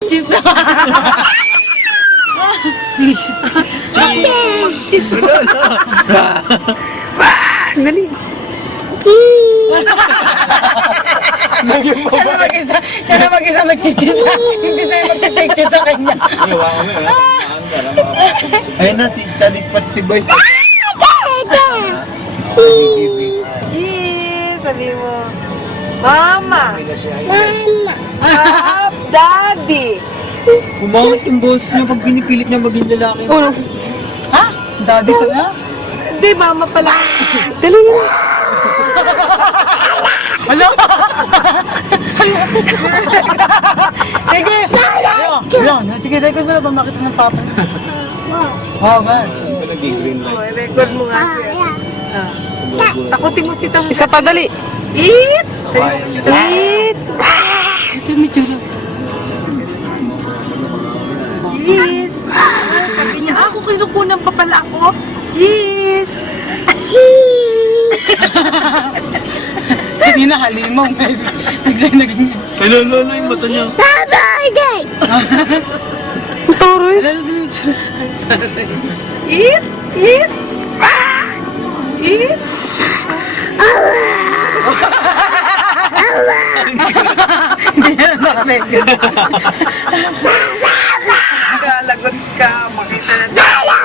Cheese na. Cheese. Dali. Siya na mag-isa mag-cheese. Hindi sa'yo mag-picture sa kanya. Ayun na, si Chalis pati si Boy. Cheese. Sabi mo. Mama. Daddy. Pumangit yung boss niya pag pinipilit niya maging lalaki. Oh, Ha? Daddy sa na? di mama pala. Dali na. Hala! Sige! Yan, sige, record mo na ba makita ng papa? Wow, man. Nag-green Oh, record mo nga siya. Takutin mo si Tom. Isa pa, dali. Eat! Eat! Ito may tsura. Cheese! Sabi niya, ako kinukunan pa pala ako. Cheese! Hindi na halimaw. Biglang naging... Ay, lolo, yung mata niya. Toroy! Alala din yung tsura. Eat! Eat! Eat! Hindi na nakarecord. Lagot ka, makita na tayo.